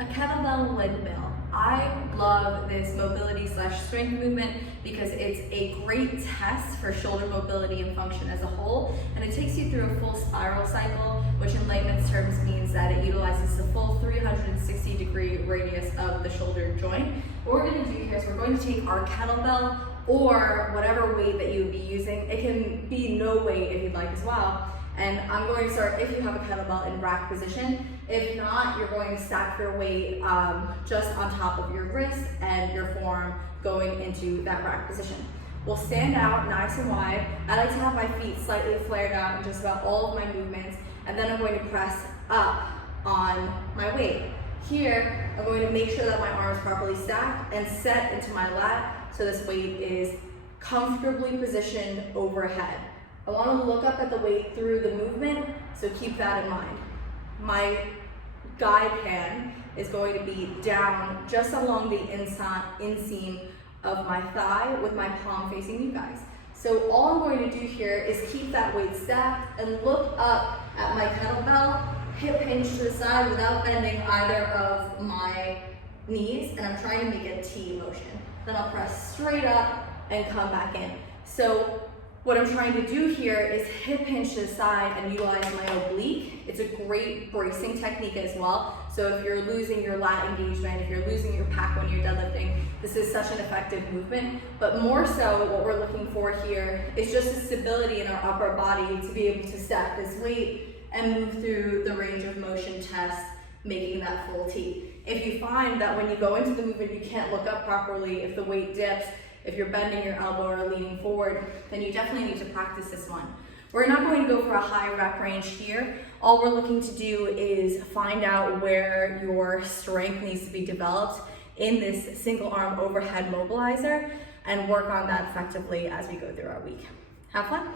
A kettlebell windmill. I love this mobility / strength movement because it's a great test for shoulder mobility and function as a whole, and it takes you through a full spiral cycle, which in layman's terms means that it utilizes the full 360-degree radius of the shoulder joint. What we're going to do here is we're going to take our kettlebell or whatever weight that you would be using. It can be no weight if you'd like as well. And I'm going to start, if you have a kettlebell, in rack position. If not, you're going to stack your weight just on top of your wrist and your forearm going into that rack position. We'll stand out nice and wide. I like to have my feet slightly flared out in just about all of my movements, and then I'm going to press up on my weight. Here, I'm going to make sure that my arm is properly stacked and set into my lat so this weight is comfortably positioned overhead. I want to look up at the weight through the movement, so keep that in mind. My guide hand is going to be down just along the inseam of my thigh with my palm facing you guys. So all I'm going to do here is keep that weight stacked and look up at my kettlebell, hip hinge to the side without bending either of my knees, and I'm trying to make a T motion. Then I'll press straight up and come back in. So what I'm trying to do here is hip hinge to the side and utilize my oblique. It's a great bracing technique as well. So if you're losing your lat engagement, if you're losing your pack when you're deadlifting, this is such an effective movement. But more so, what we're looking for here is just a stability in our upper body to be able to stack this weight and move through the range of motion test, making that full T. If you find that when you go into the movement, you can't look up properly, if the weight dips, if you're bending your elbow or leaning forward, then you definitely need to practice this one. We're not going to go for a high rep range here. All we're looking to do is find out where your strength needs to be developed in this single arm overhead mobilizer and work on that effectively as we go through our week. Have fun.